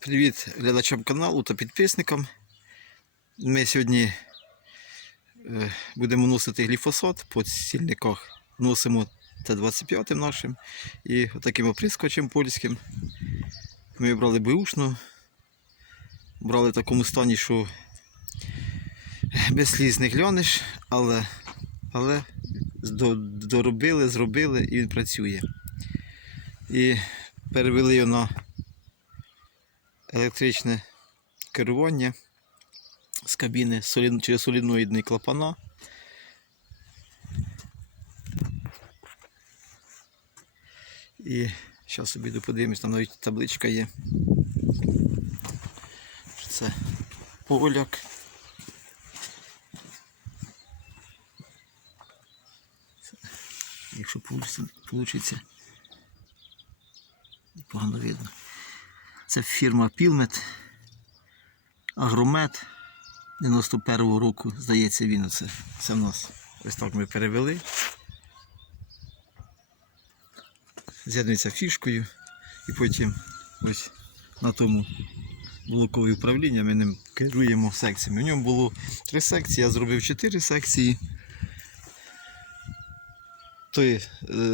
Привіт глядачам каналу та підписникам. Ми сьогодні е, будемо носити гліфосат по сільниках. Носимо Т-25 нашим і таким оприскувачем польським. Ми брали беушну, брали в такому стані, що без сліз не глянеш, але, але доробили, зробили і він працює. І перевели його на електричне керування з кабіни через соліноїдний клапана. І зараз собі подивимось, там навіть табличка є. Це поляк. Якщо вийде, погано видно. Це фірма Пілмет, Агромет 91-го року, здається, він оце. Це в нас. Ось так ми перевели. З'єднується фішкою і потім ось на тому блокові управління ми ним керуємо секціями. У ньому було три секції, я зробив чотири секції. Той е,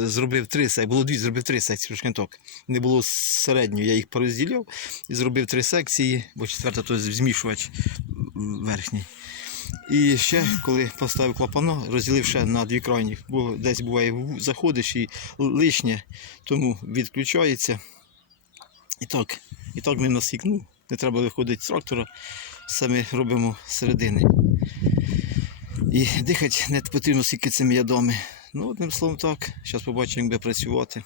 зробив три секції, було дві, зробив три секції рушняток. Не було середньої, я їх порозділяв і зробив три секції, бо четверта то змішувач верхній. І ще, коли поставив клапана, розділив ще на дві крайні, бо десь буває заходиш і лишнє, тому відключається. І так, і так ми насік, ну, не треба виходити з трактора, ми робимо середини. І дихати не потрібно стільки цими ядами. Ну, одним словом так, зараз побачимо, як буде працювати.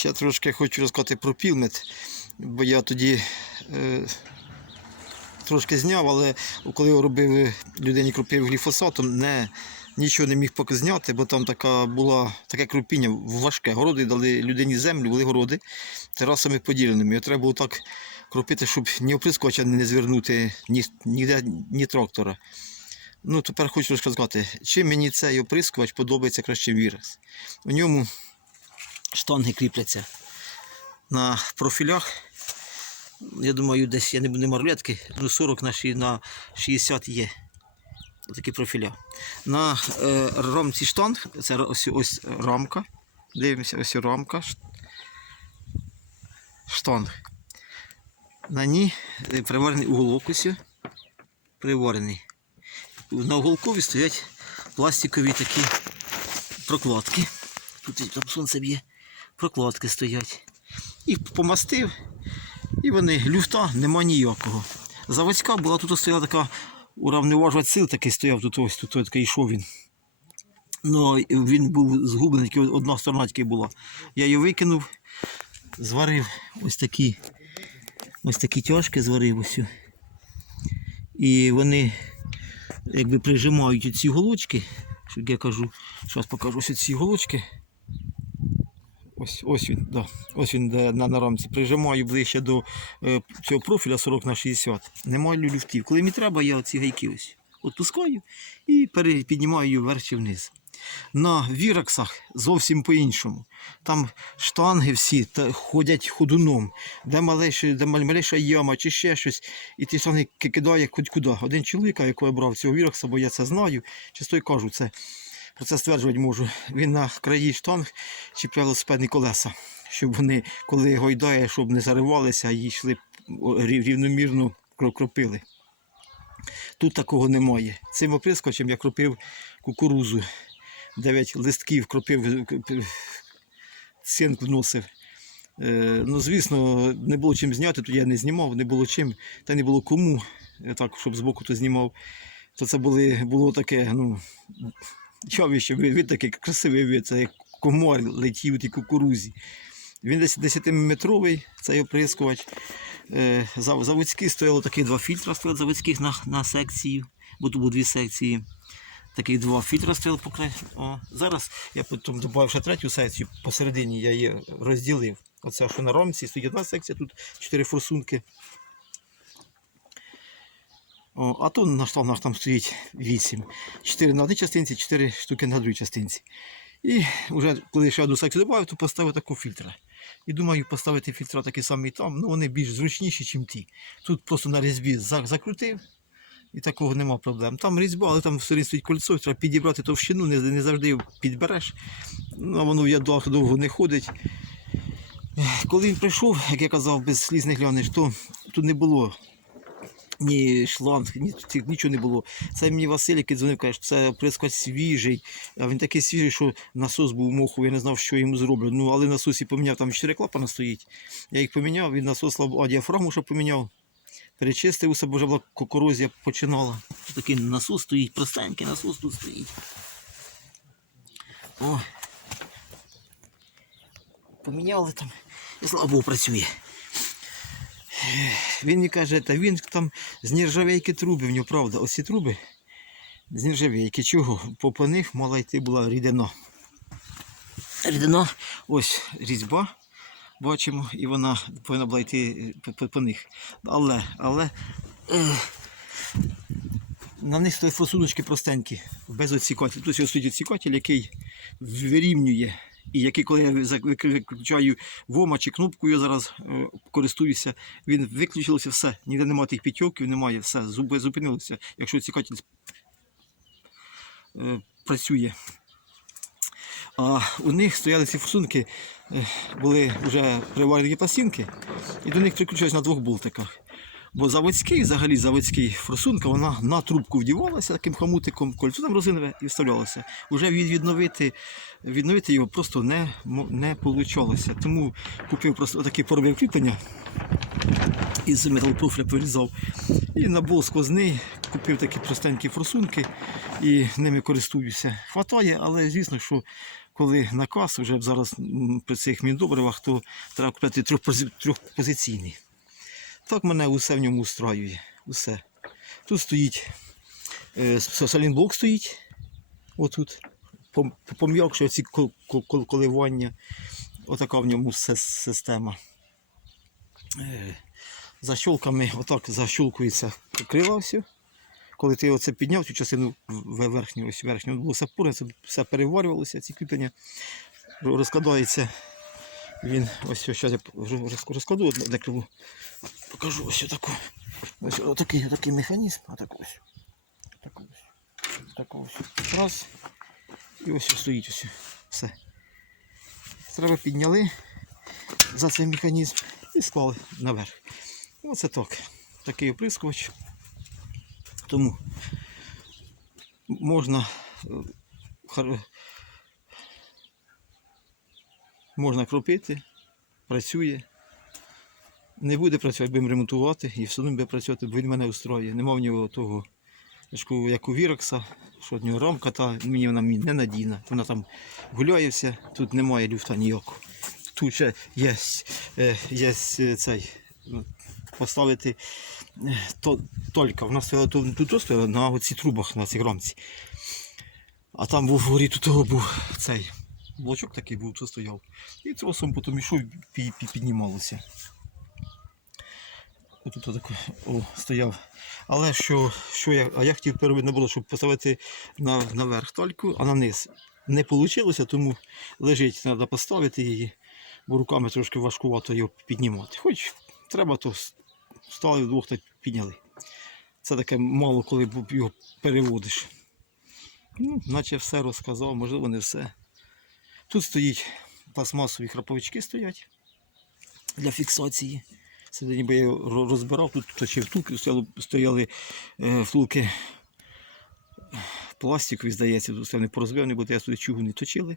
Ще трошки хочу розказати про пілмет, бо я тоді е, трошки зняв, але коли робив людині кропив гліфосатом, не, нічого не міг поки зняти, бо там така була таке крупіння важке. Городи дали людині землю, були городи терасами поділеними. Його треба було так кропити, щоб ні оприскувача не звернути, ні, ніде, ні трактора. Ну, тепер хочу розказати, чим мені цей оприскувач подобається краще Вірекс. У ньому штанги кріпляться на профілях. Я думаю, десь я не буду рулетки, ну 40 на, 60 є. Такі профіля. На е, рамці штанг, це ось, ось рамка. Дивимося, ось рамка. Штанг. На ній е, приварений уголок ось. Приварений. На уголкові стоять пластикові такі прокладки. Тут там сонце б'є. Прокладки стоять. Їх помастив, і вони люфта нема ніякого. Заводська була, тут стояла така уравноважувач сил, такий стояв тут ось, тут такий йшов він. Ну, він був згублений, тільки одна сторона тільки була. Я її викинув, зварив ось такі, ось такі тяжки зварив ось. І вони якби прижимають ці голочки, що я кажу, зараз покажу ось ці голочки. Ось, ось він, да. ось він де на, на рамці. Прижимаю ближче до е, цього профіля 40 на 60. Немає люфтів. Коли мені треба, я оці гайки ось відпускаю і піднімаю вверх чи вниз. На віраксах зовсім по-іншому. Там штанги всі та ходять ходуном, де малейша, де малейша яма чи ще щось, і ті штанги ки- кидає хоч куди. Один чоловік, якого я брав цього віракса, бо я це знаю, чисто й кажу, це, про це стверджувати можу. Він на краї штанг чіпляв велосипедні колеса, щоб вони, коли гойдає, щоб не заривалися, а йшли рівномірно кропили. Тут такого немає. Цим оприскувачем я кропив кукурузу. Дев'ять листків кропив, к- цинк вносив. Е, ну, звісно, не було чим зняти, то я не знімав, не було чим, та не було кому, е, так, щоб збоку то знімав. То це були, було таке, ну, вид, вид такий красивий вид, це як комар летів у тій кукурузі. Він десь 10-метровий, цей оприскувач. Е, зав- стояло такі два фільтра стояли заводських на, на секцію, бо тут було дві секції. Такі два фільтра стояли по. О, зараз я потім додав ще третю секцію, посередині я її розділив. Оце, що на ромці, стоїть одна секція, тут чотири форсунки. О, а то на штангах там стоїть 8. 4 на одній частинці, 4 штуки на другій частинці. І вже коли ще одну секцію додав, то поставив таку фільтра. І думаю, поставити фільтра такі самі там, ну вони більш зручніші, ніж ті. Тут просто на різьбі закрутив, і такого нема проблем. Там різьба, але там все стоїть кольцо, треба підібрати товщину, не, не завжди підбереш. Ну, а воно я довго, не ходить. Коли він прийшов, як я казав, без слізних глянеш, то тут не було ні шланг, ні, нічого не було. Це мені Василь, який дзвонив, каже, це прискать свіжий. Він такий свіжий, що насос був моху, я не знав, що йому зроблю. Ну, але насос і поміняв, там чотири клапана стоїть. Я їх поміняв, він насос слабо, а діафрагму ще поміняв. Перечистив усе, бо вже була ко- корозія починала. Такий насос стоїть, простенький насос тут стоїть. О. Поміняли там. І слава Богу, працює. Він мені каже, та він там з нержавейки труби в нього, правда, ось ці труби з нержавейки. Чого? По, по них мала йти була рідина. Рідина, ось різьба, бачимо, і вона повинна була йти по, по, по них. Але, але е, на них стоять форсуночки простенькі, без оцікателя. Тут ось стоїть оцікатель, який вирівнює. І який, коли я виключаю вома чи кнопкою зараз е, користуюся, він виключилося все. Ніде немає тих п'ятьоків, немає, все, зуби зупинилося, якщо цікатель е, працює. А у них стояли ці форсунки, е, були вже приварені пластинки, і до них приключались на двох болтиках. Бо заводський, взагалі заводський форсунка, вона на трубку вдівалася таким хомутиком, кольцо там розинове і вставлялося. Уже відновити, відновити його просто не, не вийшло. Тому купив просто такі поробив кріплення із металопрофіля повирізав. І на бол сквозний купив такі простенькі форсунки і ними користуюся. Хватає, але звісно, що коли наказ вже зараз при цих міндобривах, то треба купити трьохпози- трьохпозиційний. Так мене усе в ньому устраює. Усе. Тут стоїть е, салінблок стоїть. Отут. Пом- Пом'якшує ці кол- кол- кол- коливання. Отака в ньому система. Е, Защолками отак защолкується крила все. коли ти оце підняв цю частину верхню, ось верхню, було все пурне, все переварювалося, ці кріплення ро- розкладається. Він ось ось я роз- роз- розкладу декриву. Покажу ось отаку. Ось отакий, отакий механізм. Отак ось. Так ось. Так ось. Раз. І ось стоїть ось. Все. Треба підняли за цей механізм і склали наверх. Оце так. Такий оприскувач. Тому можна е, хар- можна кропити, працює. Не буде працювати, будемо ремонтувати і все одно буде працювати, бо він мене устроює. Нема в нього того, як у Вірокса, що в нього рамка, та мені вона мені не надійна. Вона там гуляється, тут немає люфта ніякого. Тут ще є, е, є е, цей ну, поставити е, то, толька. Вона стояла тут, тут стояла на оці трубах на цій рамці. А там був вгорі тут був цей блочок такий був, тут стояв. І тросом потім йшов пі, піднімалося. Отут отак о, стояв. Але що, що я, а я хотів переробити було, щоб поставити на, наверх тальку, а на низ. Не вийшло, тому лежить, треба поставити її, бо руками трошки важкувато його піднімати. Хоч треба, то с- стали вдвох та підняли. Це таке мало, коли його переводиш. Ну, наче все розказав, можливо, не все. Тут стоїть пластмасові храповички стоять для фіксації. Сьогодні би я розбирав, тут точив втулки, стояли, е, втулки пластикові, здається, тут вони порозбивані, бо я туди чугуни точили.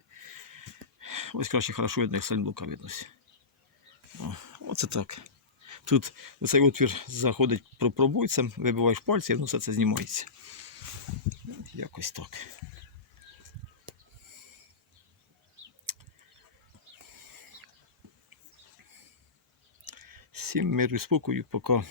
Ось краще хорошо видно, як сальблока виднося. Оце так. Тут цей отвір заходить про пробойцем, вибиваєш пальці, і воно все це знімається. Якось так. Всім миру і спокою, пока.